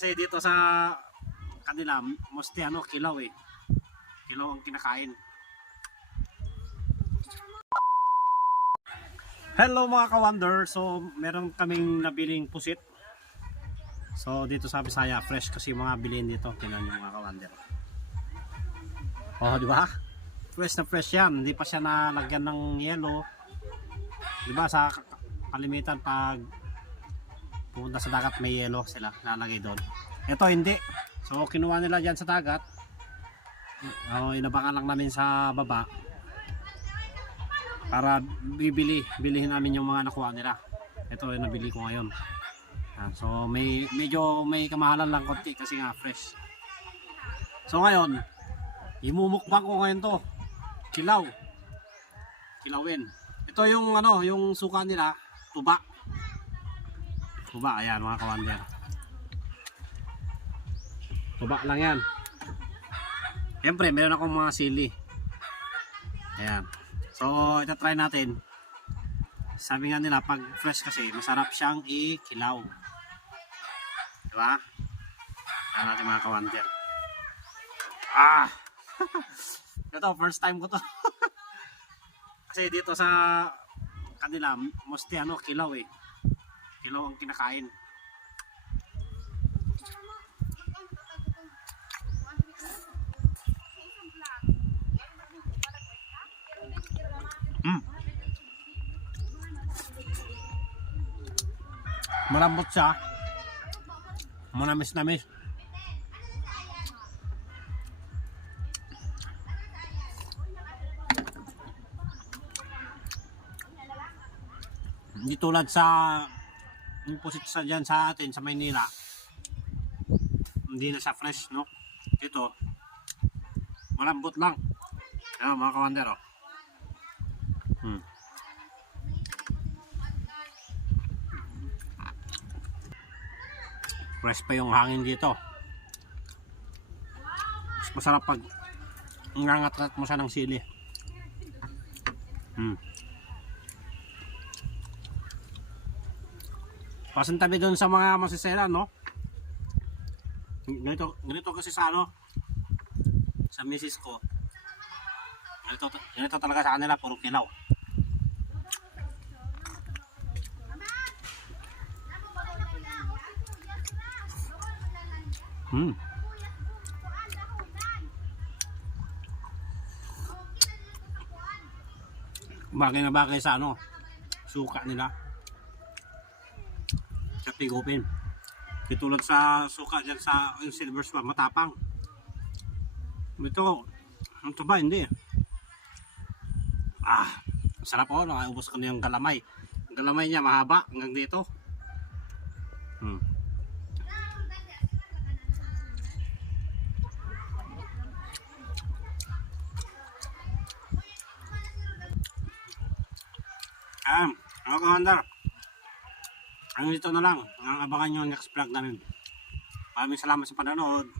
Kasi dito sa kanila, mostly kilaw eh. Kilaw ang kinakain. Hello mga ka-wonder. So meron kaming nabiling pusit. So dito sa Bisaya, fresh kasi mga bilhin dito. Tingnan niyo mga ka-wonder. Oh, di ba? Fresh yan. Hindi pa siya nalagyan ng yelo. Di ba sa kalimitan pag pupunta sa dagat may yelo sila lalagay doon. Ito hindi. So kinuha nila diyan sa dagat. Inabangan lang namin sa baba para bilihin namin yung mga nakuha nila. Ito yung nabili ko ngayon. So medyo may kamahalan lang konti kasi nga fresh. So ngayon imumukbang ko ngayon to. Kilawin. Ito yung yung suka nila, tuba. Tuba, ayan mga ka-wonder. Tuba lang yan. Siyempre, meron akong mga sili. Ayan. So, ito try natin. Sabi nga nila, pag fresh kasi, masarap siyang ikilaw. Diba? Ayan natin mga ka-wonder. Ito, first time ko to. Kasi dito sa kanila, mostly kilaw eh. Kilaw ang kinakain. Malambot siya. Manamis-namis. Hindi tulad sa yung pusit sa dyan sa atin sa Maynila, hindi na siya fresh, no? Ito malambot lang. Ayan mga ka-wonder, oh. Fresh pa yung hangin dito. Mas masarap pag nangangat-ngat mo siya ng sili. Pasantabi doon sa mga masisela, no? Ganito kasi sa sa misis ko. Ganito talaga sa kanila, puro kilaw. Bagay na bagay sa suka nila. Sa tigupin. Tulad sa suka dyan sa yung silver spot, matapang. Ito ba? Hindi. Masarap po. Nakaubos ko na yung galamay. Ang galamay niya mahaba hanggang dito. Mga ka-wonder, dito na lang. Ang abangan nyo next vlog namin. Maraming salamat sa panonood.